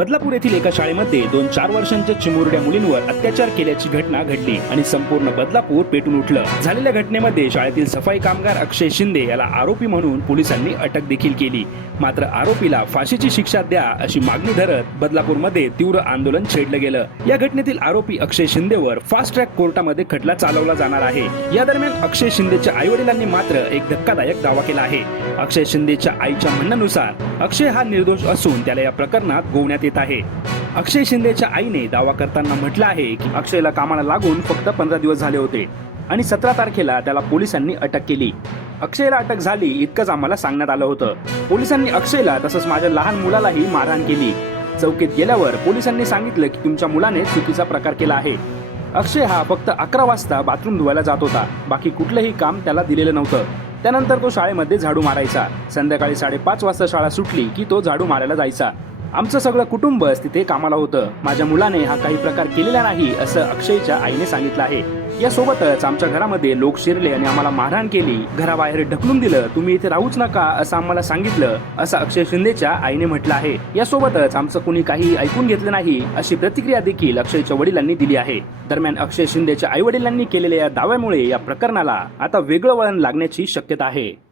बदलापूर येथील एका शाळेमध्ये दोन चार वर्षांच्या चिमुरड्या मुलींवर अत्याचार केल्याची घटना घडली आणि संपूर्ण बदलापूर पेटून उठलं. झालेल्या घटनेमध्ये शाळेतील सफाई कामगार अक्षय शिंदे याला आरोपी म्हणून पोलिसांनी अटक देखील केली. मात्र आरोपीला फाशीची शिक्षा द्या अशी मागणी धरत बदलापूरमध्ये तीव्र आंदोलन छेडलं गेलं. या घटनेतील आरोपी अक्षय शिंदेवर फास्ट ट्रॅक कोर्टामध्ये खटला चालवला जाणार आहे. या दरम्यान अक्षय शिंदेच्या आई वडिलांनी मात्र एक धक्कादायक दावा केला आहे. अक्षय शिंदेच्या आईच्या म्हणण्यानुसार अक्षय हा निर्दोष असून त्याला या प्रकरणात गोवण्यात येत आहे. अक्षय शिंदेच्या आईने दावा करताना म्हटलं आहे की अक्षयला कामाला लागून फक्त पंधरा दिवस झाले होते आणि सतरा तारखेला त्याला पोलिसांनी अटक केली. अक्षयला अटक झाली इतकंच आम्हाला सांगण्यात आलं होतं. पोलिसांनी अक्षयला तसंच माझ्या लहान मुलालाही मारहाण केली. चौकीत गेल्यावर पोलिसांनी सांगितलं की तुमच्या मुलाने चुकीचा प्रकार केला आहे. अक्षय हा फक्त अकरा वाजता बाथरूम धुवायला जात होता. बाकी कुठलंही काम त्याला दिलेलं नव्हतं. त्यानंतर तो शाळेमध्ये झाडू मारायचा. संध्याकाळी साडेपाच वाजता शाळा सुटली की तो झाडू मारायला जायचा. आमचं सगळं कुटुंबच तिथे कामाला होतं. माझ्या मुलाने हा काही प्रकार केलेला नाही असं अक्षयच्या आईने सांगितलं आहे. यासोबतच आमच्या घरामध्ये लोक शिरले आणि आम्हाला मारहाण केली. घराबाहेर ढकलून दिलं तुम्ही इथे राहूच नका असं आम्हाला सांगितलं असं अक्षय शिंदेच्या आईने म्हटलं आहे. यासोबतच आमचं कुणी काही ऐकून घेतलं नाही अशी प्रतिक्रिया देखील अक्षयच्या वडिलांनी दिली आहे. दरम्यान अक्षय शिंदेच्या आई वडिलांनी केलेल्या या दाव्यामुळे या प्रकरणाला आता वेगळं वळण लागण्याची शक्यता आहे.